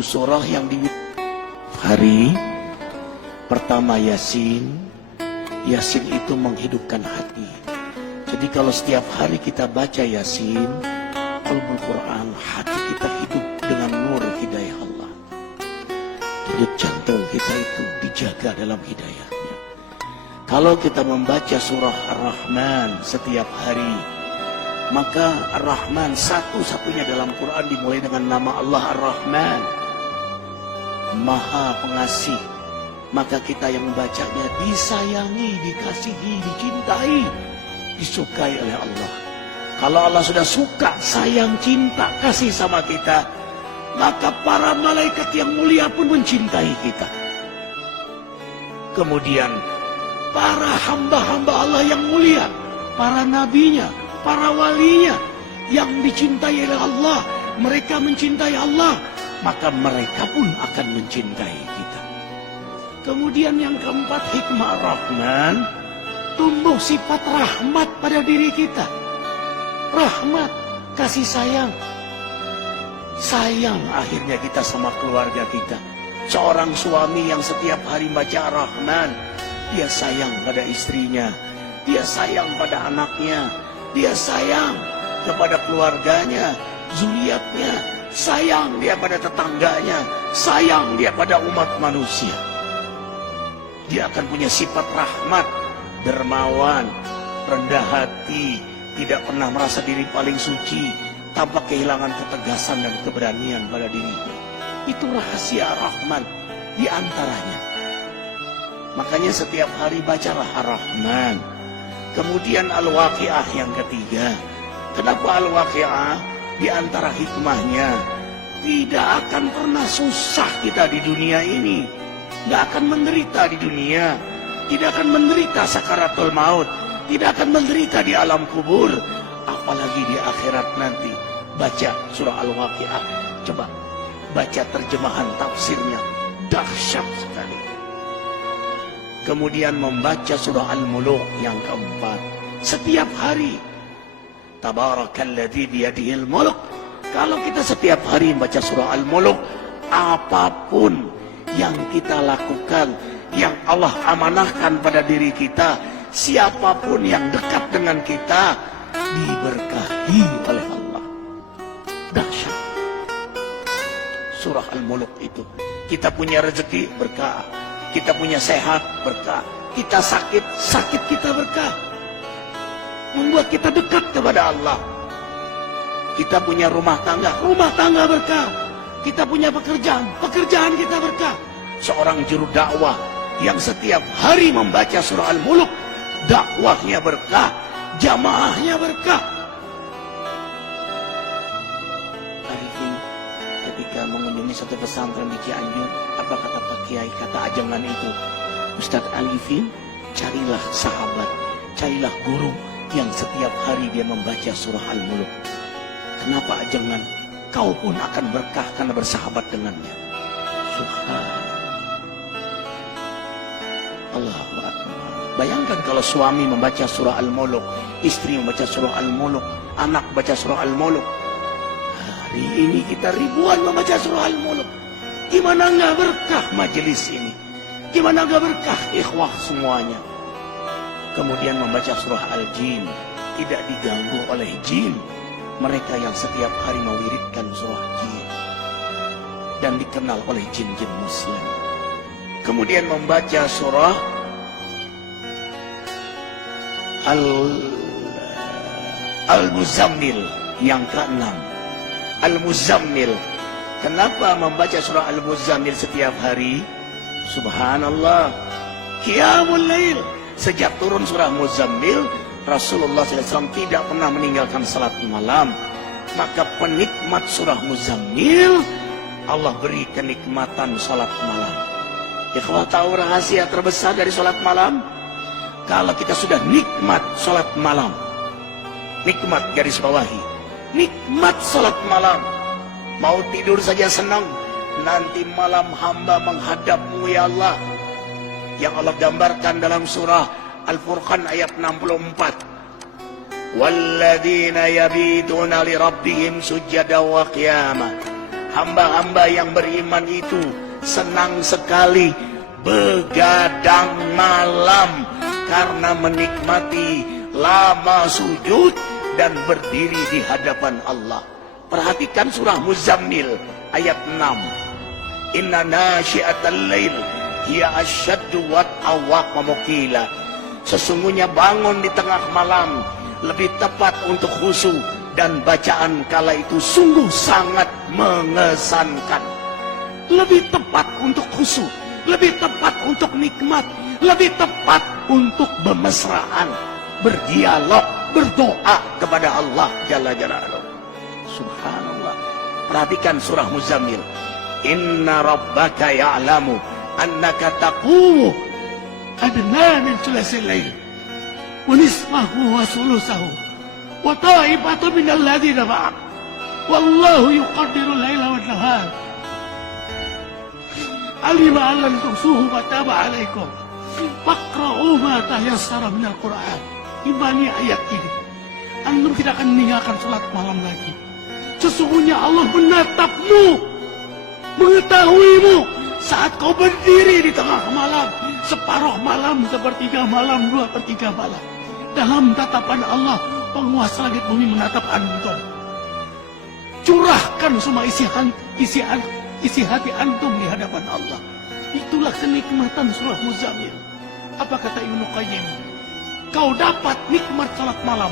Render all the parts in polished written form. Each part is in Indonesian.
surah yang di hari pertama Yasin. Yasin itu menghidupkan hati. Jadi kalau setiap hari kita baca Yasin, Al-Quran, hati kita hidup dengan nur hidayah Allah. Denyut jantung kita itu dijaga dalam hidayahnya. Kalau kita membaca surah Ar-Rahman setiap hari, maka Ar-Rahman satu-satunya dalam Quran dimulai dengan nama Allah Ar-Rahman, Maha Pengasih. Maka kita yang membacanya disayangi, dikasihi, dicintai, disukai oleh Allah. Kalau Allah sudah suka, sayang, cinta, kasih sama kita, maka para malaikat yang mulia pun mencintai kita. Kemudian para hamba-hamba Allah yang mulia, para nabinya, para walinya yang dicintai oleh Allah, mereka mencintai Allah, maka mereka pun akan mencintai kita. Kemudian yang keempat, hikmah Rahman, tumbuh sifat rahmat pada diri kita. Rahmat, kasih sayang. Sayang akhirnya kita sama keluarga kita. Seorang suami yang setiap hari baca Rahman, dia sayang pada istrinya, dia sayang pada anaknya, dia sayang kepada keluarganya, zuriatnya, sayang dia pada tetangganya, sayang dia pada umat manusia. Dia akan punya sifat rahmat, dermawan, rendah hati, tidak pernah merasa diri paling suci, tanpa kehilangan ketegasan dan keberanian pada dirinya. Itu rahasia Rahman di antaranya. Makanya setiap hari bacalah Ar-Rahman. Kemudian Al-Waqi'ah yang ketiga. Kenapa Al-Waqi'ah? Di antara hikmahnya, tidak akan pernah susah kita di dunia ini. Tidak akan menderita di dunia. Tidak akan menderita sakaratul maut. Tidak akan menderita di alam kubur. Apalagi di akhirat nanti. Baca surah Al-Waqi'ah. Coba baca terjemahan tafsirnya. Dahsyat sekali. Kemudian membaca surah Al-Muluk yang keempat. Setiap hari. Tabarakalladzi biyadihil muluk. Kalau kita setiap hari membaca surah Al-Muluk, apapun yang kita lakukan, yang Allah amanahkan pada diri kita, siapapun yang dekat dengan kita, diberkahi oleh Allah. Dahsyat. Surah Al-Muluk itu. Kita punya rezeki, berkah. Kita punya sehat, berkah. Kita sakit, sakit kita berkah. Membuat kita dekat kepada Allah. Kita punya rumah tangga berkah. Kita punya pekerjaan, pekerjaan kita berkah. Seorang juru dakwah yang setiap hari membaca surah Al-Muluk, dakwahnya berkah, jamaahnya berkah. Arifin ketika mengunjungi satu pesantren di Cianjur, apa kata Pak Kiai, kata ajengan itu, Ustadz Arifin, carilah sahabat, carilah guru yang setiap hari dia membaca surah Al-Muluk. Kenapa ajengan? Kau pun akan berkah karena bersahabat dengannya. Subhanallah. Allahu Akbar. Bayangkan kalau suami membaca surah Al-Muluk, istri membaca surah Al-Muluk, anak baca surah Al-Muluk. Hari ini kita ribuan membaca surah Al-Muluk. Gimana nggak berkah majelis ini? Gimana nggak berkah ikhwah semuanya? Kemudian membaca surah Al-Jin, tidak diganggu oleh jin. Mereka yang setiap hari mewiridkan surah jin dan dikenal oleh jin-jin muslim. Kemudian membaca surah Al-Muzammil yang ke-6. Al-Muzammil. Kenapa membaca surah Al-Muzammil setiap hari? Subhanallah. Qiyamul Lail. Sejak turun surah Muzammil, Rasulullah SAW tidak pernah meninggalkan salat malam. Maka penikmat surah Muzammil, Allah beri kenikmatan salat malam. Ikhwah, tahu rahasia terbesar dari salat malam? Kalau kita sudah nikmat salat malam, nikmat garis bawahi, nikmat salat malam, mau tidur saja senang, nanti malam hamba menghadapmu ya Allah. Yang Allah gambarkan dalam surah Al-Furqan ayat 64. Walladzina yabituna li rabbihim sujada wa qiyama. hamba-hamba yang beriman itu senang sekali begadang malam karena menikmati lama sujud dan berdiri di hadapan Allah. Perhatikan surah Muzammil ayat 6. Inna nasyi'atal lail hiya asyaddu wat'a wa muqila. Sesungguhnya bangun di tengah malam lebih tepat untuk khusyuk dan bacaan kala itu sungguh sangat mengesankan. Lebih tepat untuk khusyuk, lebih tepat untuk nikmat, lebih tepat untuk bermesraan, berdialog, berdoa kepada Allah Jalla Jalaluhu. Subhanallah. Perhatikan surah Muzammil. Inna rabbaka ya'lamu annaka taqumu adna min thulathil lail wa nisfahu wa thuluthahu wa ta'ifatu min alladhina ma'ak wallahu yuqaddiru al-laila wan nahar alima an lan tuhsuhu wa taba 'alaikum faqra'u ma tayassara min al-Qur'an. Imani ayat ini, antum tidak akan meninggalkan salat malam lagi. Sesungguhnya Allah menatapmu, mengetahuimu saat kau berdiri di tengah malam, separuh malam, sepertiga malam, 2/3 malam. Dalam tatapan Allah, penguasa langit bumi menatap antum. Curahkan semua isi hati antum di hadapan Allah. Itulah kenikmatan surah Muzammil. Apa kata Ibnu Qayyim? Kau dapat nikmat salat malam,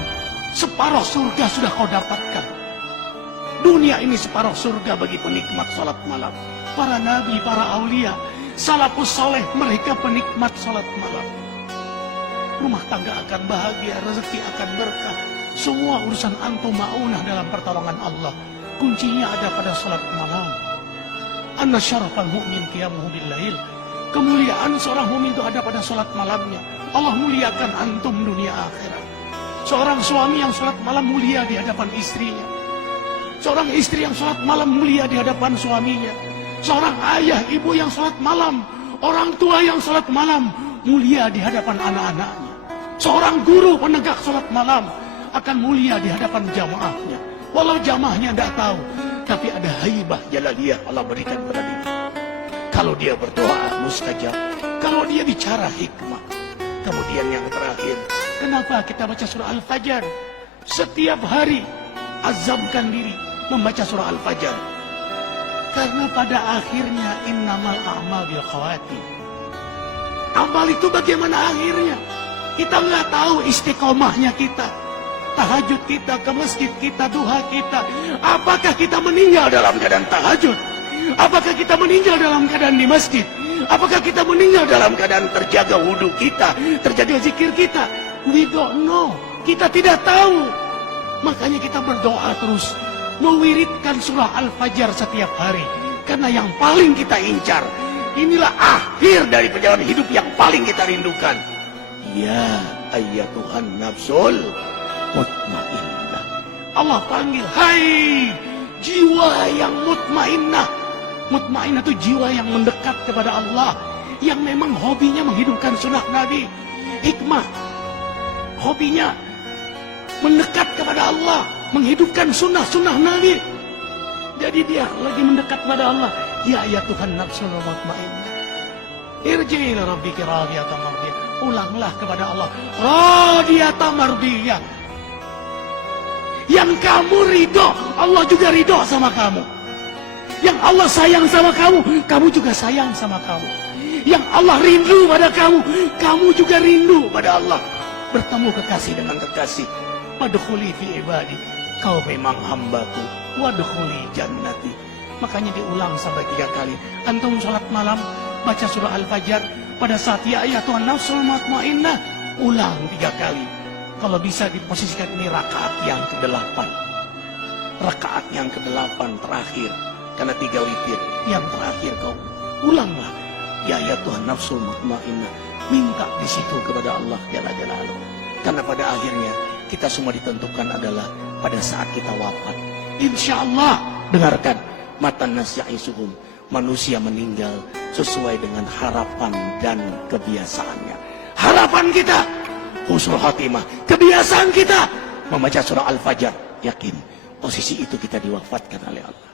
separuh surga sudah kau dapatkan. Dunia ini separuh surga bagi penikmat salat malam. Para nabi, para aulia, salafus saleh, mereka penikmat salat malam. Rumah tangga akan bahagia, rezeki akan berkah. Semua urusan antum ma'unah dalam pertolongan Allah. Kuncinya ada pada salat malam. Anna syarafal mu'min qiyamuhu bil lail. Kemuliaan seorang mukmin itu ada pada salat malamnya. Allah muliakan antum dunia akhirat. Seorang suami yang salat malam mulia di hadapan istrinya. Seorang istri yang salat malam mulia di hadapan suaminya. Seorang ayah, ibu yang salat malam, orang tua yang salat malam mulia di hadapan anak-anaknya. Seorang guru penegak salat malam akan mulia di hadapan jamaahnya. Walau jamaahnya tidak tahu, tapi ada haibah jalaliyah Allah berikan pada dia. Kalau dia berdoa mustajab, kalau dia bicara hikmah. Kemudian yang terakhir, kenapa kita baca surah Al-Fajr? Setiap hari azamkan diri membaca surah Al-Fajr. Karena pada akhirnya innamal a'mal bil khawatim. Amal itu bagaimana akhirnya? Kita nggak tahu istiqomahnya kita. Tahajud kita, ke masjid kita, duha kita. Apakah kita meninggal dalam keadaan tahajud? Apakah kita meninggal dalam keadaan di masjid? Apakah kita meninggal dalam keadaan terjaga wudhu kita, terjaga zikir kita? We don't know. Kita tidak tahu. Makanya kita berdoa terus, mewiridkan surah Al-Fajr setiap hari. Karena yang paling kita incar, inilah akhir dari perjalanan hidup yang paling kita rindukan. Ya ayyatuhan nafsul mutmainnah. Allah panggil, hai jiwa yang mutmainnah. Mutmainnah itu jiwa yang mendekat kepada Allah, yang memang hobinya menghidupkan sunnah Nabi. Hikmah, hobinya mendekat kepada Allah, menghidupkan sunnah-sunnah Nabi. Jadi dia lagi mendekat kepada Allah. Ya Tuhan nafsul mutmainnah, irji'i ila rabbiki radiyatan mardiyah. Ulanglah kepada Allah, radiyatan mardiyah. Yang kamu ridho, Allah juga ridho sama kamu. Yang Allah sayang sama kamu, kamu juga sayang sama kamu. Yang Allah rindu pada kamu, kamu juga rindu pada Allah. Bertemu kekasih dengan kekasih. Wadkhuli fi ibadi, kau memang hambaku. Wadkhuli jannati. Makanya diulang sampai 3 kali. Antum sholat malam, baca surah Al-Fajr. Pada saat ya Tuhan nafsul mutmainnah, ulang 3 kali. Kalau bisa diposisikan ini rakaat yang ke-8. Rakaat yang ke-8 terakhir. Karena 3 witir. Yang terakhir kau ulanglah. Ya Tuhan nafsul mutmainnah. Minta di situ kepada Allah Jalla Jalaluhu. Karena pada akhirnya kita semua ditentukan adalah pada saat kita wafat. Insya Allah, dengarkan. Matan nas ya'isuhum. Manusia meninggal sesuai dengan harapan dan kebiasaannya. Harapan kita husnul khatimah. Kebiasaan kita membaca surah Al-Fajr. Yakin posisi itu kita diwafatkan oleh Allah.